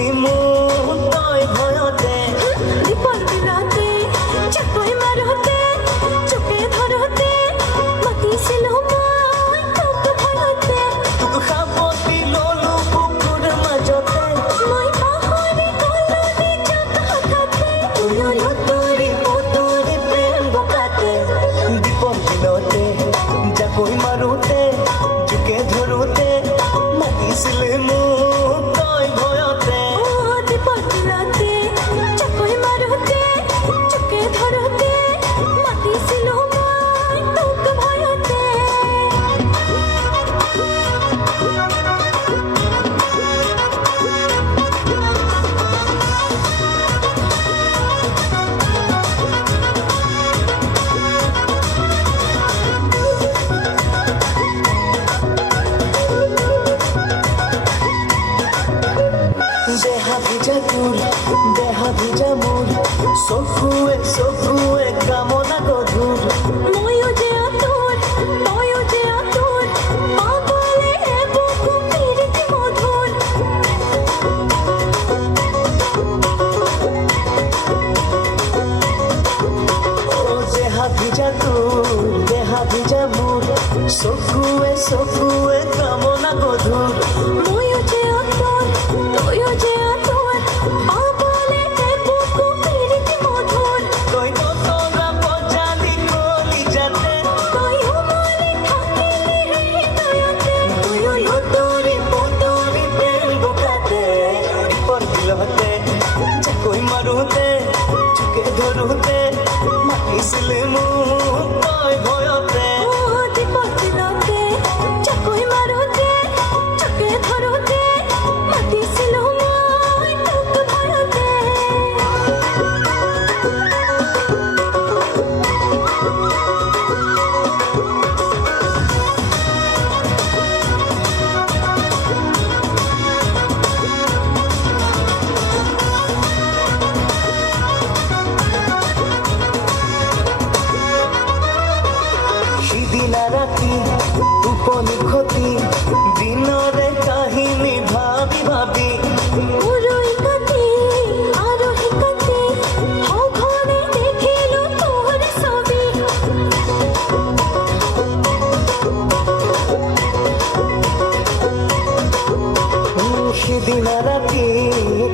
মাতিছিলি মোক তই ভয়তে দীপৰ বিলতে চাকৈ মাৰোতে চুকে ধৰোতে মাতিছিলো মই তোক ভয়তে তোক সাৱটি ললো বুকুৰ মাজতে মই পাহৰি গলো নিজক হঠাতে তুৰি পুতুৰি প্ৰেম বোকাতে দীপৰ বিলতে জাকৈ মাৰোতে জোকে ধৰোতে মাতিছিলি মোক তই ভয়তে দীপৰ বিলতে চাকৈ মাৰোতে চুকে ধৰোতে মাতিছিলো মই তোক ভয়তে দেহা ভিজা তোৰ দেহা ভিজা মোৰ চকুৱে চকুৱে কামনা গধুৰ ময়ো যে তোৰ তয়ো যে তোৰ পাগলে বুকু পিৰিতি মধুৰ ও দেহা ভিজা তোৰ দেহা ভিজা মোৰ চকুৱে চকুৱে কামনা গধুৰ ময়ো যে তোৰ তয়ো যে তোৰ পাগলে বুকু পিৰিতি মধুৰ তই তৰা বজালি কলি যাতে তয়ো মলি থাকিলি হৃদয়তে তুৰি পুতুৰি প্ৰেম বোকাতে দীপৰ বিলতে জাকৈ মাৰোতে জোকে ধৰোতে মাতিছিলি মোক তই ভয়তে দীপৰ বিলতে চাকৈ মাৰোতে চুকে ধৰোতে মাতিছিলো মই তোক ভয়তে সিদিনা ৰাতি টোপনি ক্ষতি দিনৰে কাহিনী ভাবি ভাবি উৰুই কাটি আৰোহী কাটি সঘনে দেখিলো তোৰ ছবি সিদিনা ৰাতি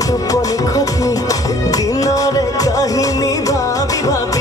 টোপনি ক্ষতি দিনৰে কাহিনী ভাবি ভাবি